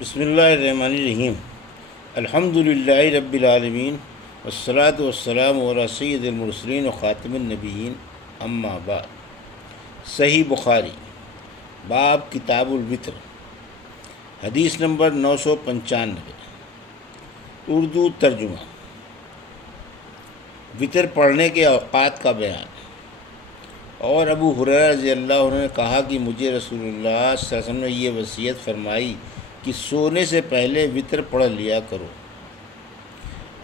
بسم اللہ الرحمن الرحیم الحمد للہ رب العالمین والصلاة والسلام علی سید المرسلین و خاتم النبیین اما بعد۔ صحیح بخاری باب کتاب الوتر، حدیث نمبر 995، اردو ترجمہ۔ وتر پڑھنے کے اوقات کا بیان۔ اور ابو ہریرہ رضی اللہ عنہ نے کہا کہ مجھے رسول اللہ صلی اللہ علیہ وسلم نے یہ وصیت فرمائی کہ سونے سے پہلے وتر پڑھ لیا کرو۔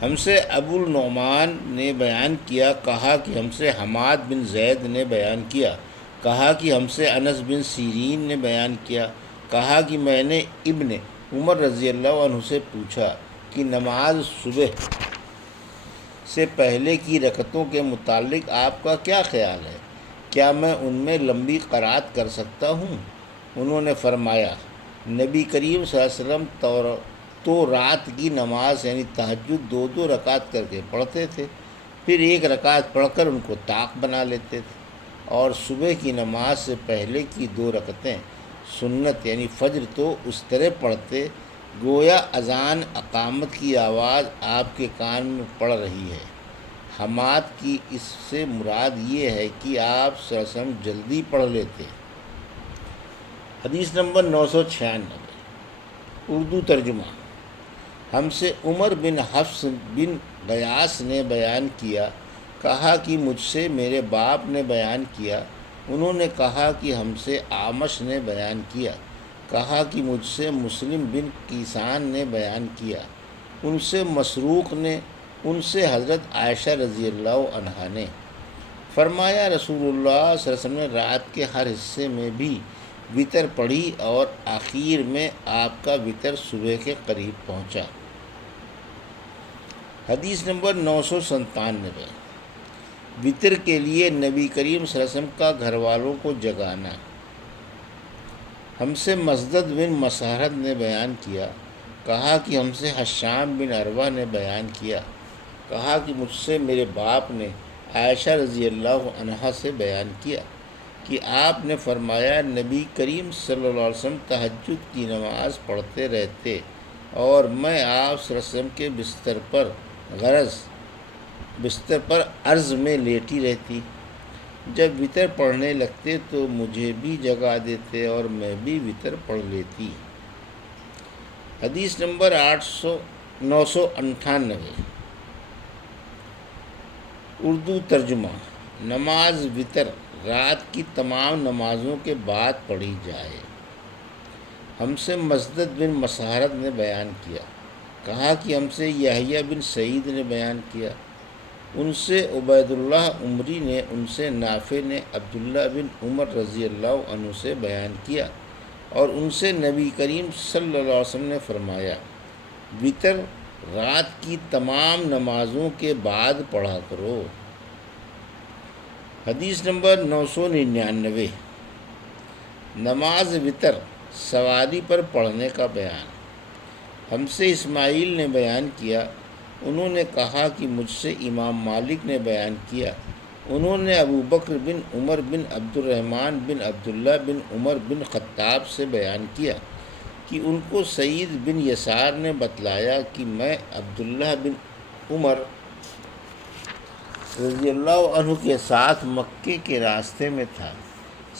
ہم سے ابو النعمان نے بیان کیا، کہا کہ ہم سے حماد بن زید نے بیان کیا، کہا کہ ہم سے انس بن سیرین نے بیان کیا، کہا کہ میں نے ابن عمر رضی اللہ عنہ سے پوچھا کہ نماز صبح سے پہلے کی رکعتوں کے متعلق آپ کا کیا خیال ہے؟ کیا میں ان میں لمبی قرات کر سکتا ہوں؟ انہوں نے فرمایا، نبی کریم صلی اللہ علیہ وسلم تو رات کی نماز یعنی تہجد 2 رکعت کر کے پڑھتے تھے، پھر 1 رکعت پڑھ کر ان کو طاق بنا لیتے تھے، اور صبح کی نماز سے پہلے کی 2 رکعتیں سنت یعنی فجر تو اس طرح پڑھتے گویا اذان اقامت کی آواز آپ کے کان میں پڑ رہی ہے۔ حماد کی اس سے مراد یہ ہے کہ آپ صلی اللہ علیہ وسلم جلدی پڑھ لیتے۔ حدیث نمبر 996، اردو ترجمہ۔ ہم سے عمر بن حفص بن غیاث نے بیان کیا، کہا کہ مجھ سے میرے باپ نے بیان کیا، انہوں نے کہا کہ ہم سے اعمش نے بیان کیا، کہا کہ مجھ سے مسلم بن کیسان نے بیان کیا، ان سے مسروق نے، ان سے حضرت عائشہ رضی اللہ عنہا نے فرمایا، رسول اللہ صلی اللہ علیہ وسلم نے رات کے ہر حصے میں بھی وتر پڑھی اور آخر میں آپ کا وتر صبح کے قریب پہنچا۔ حدیث نمبر 997، وتر کے لیے نبی کریم صلی اللہ علیہ وسلم کا گھر والوں کو جگانا۔ ہم سے مسدد بن مسہرد نے بیان کیا، کہا کہ ہم سے حشام بن عروہ نے بیان کیا، کہا کہ مجھ سے میرے باپ نے عائشہ رضی اللہ عنہا سے بیان کیا کہ آپ نے فرمایا، نبی کریم صلی اللہ علیہ وسلم تہجد کی نماز پڑھتے رہتے اور میں آپ صلی اللہ علیہ وسلم کے بستر پر عرض میں لیٹی رہتی۔ جب وتر پڑھنے لگتے تو مجھے بھی جگا دیتے اور میں بھی وتر پڑھ لیتی۔ حدیث نمبر 998، اردو ترجمہ۔ نماز وتر رات کی تمام نمازوں کے بعد پڑھی جائے۔ ہم سے مسدد بن مسہرد نے بیان کیا، کہا کہ ہم سے یحییٰ بن سعید نے بیان کیا، ان سے عبید اللہ عمری نے، ان سے نافع نے عبداللہ بن عمر رضی اللہ عنہ سے بیان کیا، اور ان سے نبی کریم صلی اللہ علیہ وسلم نے فرمایا، وتر رات کی تمام نمازوں کے بعد پڑھا کرو۔ حدیث نمبر 999، نماز وتر سواری پر پڑھنے کا بیان۔ ہم سے اسماعیل نے بیان کیا، انہوں نے کہا کہ مجھ سے امام مالک نے بیان کیا، انہوں نے ابو بکر بن عمر بن عبد الرحمن بن عبداللہ بن عمر بن خطاب سے بیان کیا کہ ان کو سعید بن یسار نے بتلایا کہ میں عبداللہ بن عمر رضی اللہ عنہ کے ساتھ مکے کے راستے میں تھا۔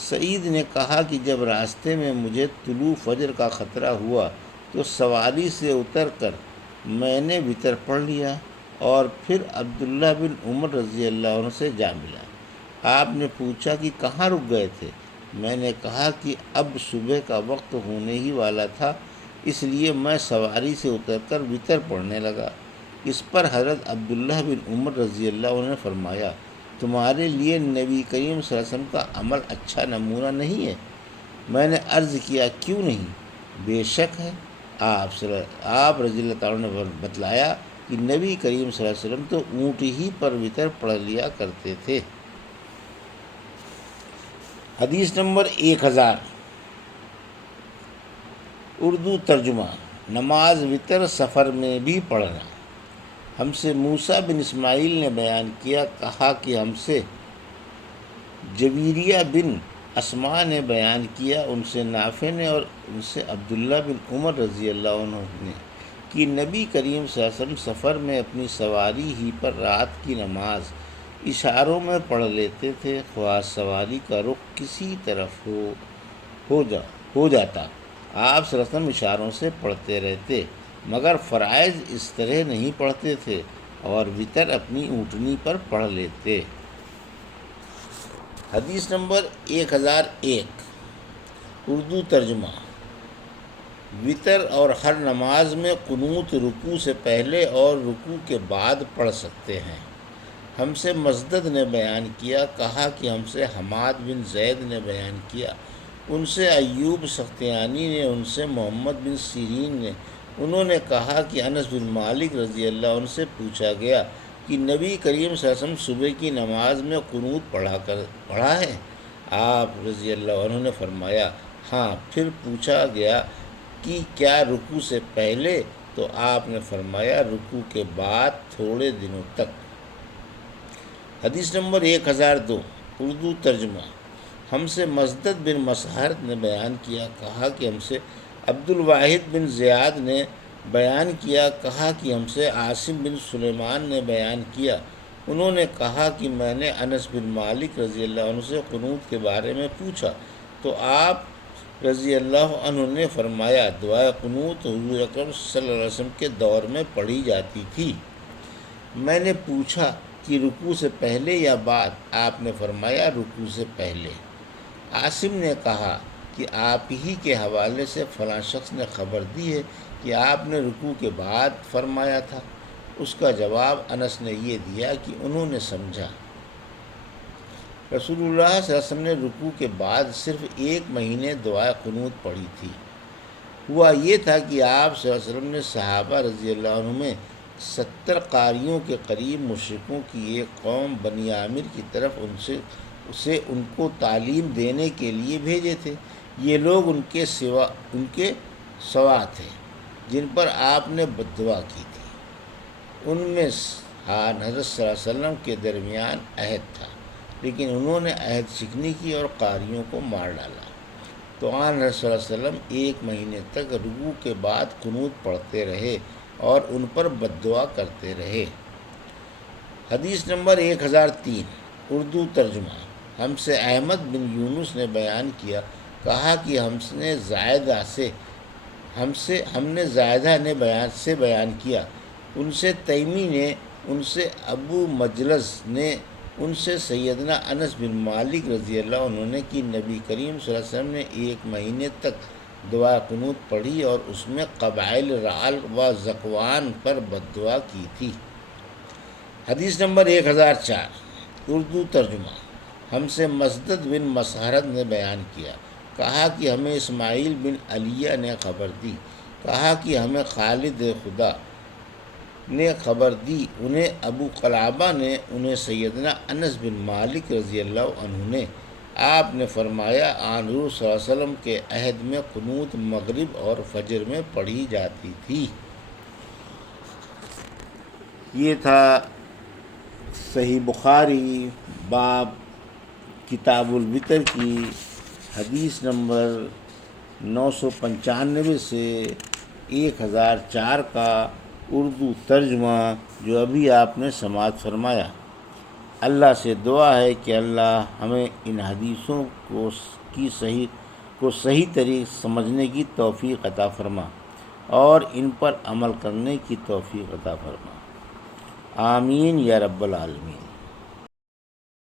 سعید نے کہا کہ جب راستے میں مجھے طلوع فجر کا خطرہ ہوا تو سواری سے اتر کر میں نے وتر پڑھ لیا اور پھر عبداللہ بن عمر رضی اللہ عنہ سے جا ملا۔ آپ نے پوچھا کہ کہاں رک گئے تھے؟ میں نے کہا کہ اب صبح کا وقت ہونے ہی والا تھا، اس لیے میں سواری سے اتر کر وتر پڑھنے لگا۔ اس پر حضرت عبداللہ بن عمر رضی اللہ عنہ نے فرمایا، تمہارے لیے نبی کریم صلی اللہ علیہ وسلم کا عمل اچھا نمونہ نہیں ہے؟ میں نے عرض کیا، کیوں نہیں؟ بے شک ہے۔ آپ رضی اللہ تعالیٰ نے بتلایا کہ نبی کریم صلی اللہ علیہ وسلم تو اونٹ ہی پر وتر پڑھ لیا کرتے تھے۔ حدیث نمبر 1000، اردو ترجمہ۔ نماز وتر سفر میں بھی پڑھنا۔ ہم سے موسیٰ بن اسماعیل نے بیان کیا، کہا کہ ہم سے جویریہ بن اسماء نے بیان کیا، ان سے نافع نے اور ان سے عبداللہ بن عمر رضی اللہ عنہ نے، کہ نبی کریم صلی اللہ علیہ وسلم سفر میں اپنی سواری ہی پر رات کی نماز اشاروں میں پڑھ لیتے تھے، خواہ سواری کا رخ کسی طرف ہو جاتا آپ صلی اللہ علیہ وسلم اشاروں سے پڑھتے رہتے، مگر فرائض اس طرح نہیں پڑھتے تھے اور وطر اپنی اونٹنی پر پڑھ لیتے۔ حدیث نمبر 1001 اردو ترجمہ۔ وطر اور ہر نماز میں قنوت رکوع سے پہلے اور رکوع کے بعد پڑھ سکتے ہیں۔ ہم سے مسدد نے بیان کیا، کہا کہ ہم سے حماد بن زید نے بیان کیا، ان سے ایوب سختیانی نے، ان سے محمد بن سیرین نے، انہوں نے کہا کہ انس بن مالک رضی اللہ عنہ سے پوچھا گیا کہ نبی کریم صلی اللہ علیہ وسلم صبح کی نماز میں قنوت پڑھا ہے؟ آپ رضی اللہ عنہ نے فرمایا ہاں۔ پھر پوچھا گیا کہ کیا رکوع سے پہلے؟ تو آپ نے فرمایا رکوع کے بعد تھوڑے دنوں تک۔ حدیث نمبر 1002 اردو ترجمہ۔ ہم سے مسدد بن مسہرت نے بیان کیا، کہا کہ ہم سے عبد الواحد بن زیاد نے بیان کیا، کہا کہ ہم سے عاصم بن سلیمان نے بیان کیا، انہوں نے کہا کہ میں نے انس بن مالک رضی اللہ عنہ سے قنوت کے بارے میں پوچھا تو آپ رضی اللہ عنہ نے فرمایا دعائے قنوت حضور اکرم صلی اللہ علیہ وسلم کے دور میں پڑھی جاتی تھی۔ میں نے پوچھا کہ رکوع سے پہلے یا بعد؟ آپ نے فرمایا رکوع سے پہلے۔ عاصم نے کہا کہ آپ ہی کے حوالے سے فلاں شخص نے خبر دی ہے کہ آپ نے رکوع کے بعد فرمایا تھا۔ اس کا جواب انس نے یہ دیا کہ انہوں نے سمجھا رسول اللہ صلی اللہ علیہ وسلم نے رکوع کے بعد صرف 1 مہینے دعائے قنوت پڑھی تھی۔ ہوا یہ تھا کہ آپ صلی اللہ علیہ وسلم نے صحابہ رضی اللہ عنہ میں 70 قاریوں کے قریب مشرکوں کی ایک قوم بنی عامر کی طرف ان کو تعلیم دینے کے لیے بھیجے تھے۔ یہ لوگ ان کے سوا تھے جن پر آپ نے بددعا کی تھی۔ ان میں حضرت صلی اللہ علیہ وسلم کے درمیان عہد تھا، لیکن انہوں نے عہد شکنی کی اور قاریوں کو مار ڈالا۔ تو حضرت صلی اللہ علیہ وسلم 1 مہینے تک رکوع کے بعد قنوت پڑھتے رہے اور ان پر بددعا کرتے رہے۔ حدیث نمبر 1003 اردو ترجمہ۔ ہم سے احمد بن یونس نے بیان کیا، کہا کہ ہم نے زائدہ نے بیان کیا، ان سے تیمی نے، ان سے ابو مجلس نے، ان سے سیدنا انس بن مالک رضی اللہ عنہ نے کہ نبی کریم صلی اللہ علیہ وسلم نے 1 مہینے تک دعا قنوت پڑھی اور اس میں قبائل رعل و ذکوان پر بددعا کی تھی۔ حدیث نمبر 1004 اردو ترجمہ۔ ہم سے مسدد بن مسہرت نے بیان کیا، کہا کہ ہمیں اسماعیل بن علیہ نے خبر دی، کہا کہ ہمیں خالد خدا نے خبر دی، انہیں ابو قلابہ نے، انہیں سیدنا انس بن مالک رضی اللہ عنہ نے، آپ نے فرمایا حضور صلی اللہ علیہ وسلم کے عہد میں قنوت مغرب اور فجر میں پڑھی جاتی تھی۔ یہ تھا صحیح بخاری باب کتاب الوتر کی حدیث نمبر 995 سے 1004 کا اردو ترجمہ جو ابھی آپ نے سماعت فرمایا۔ اللہ سے دعا ہے کہ اللہ ہمیں ان حدیثوں کو صحیح طریق سمجھنے کی توفیق عطا فرما اور ان پر عمل کرنے کی توفیق عطا فرما۔ آمین یا رب العالمین۔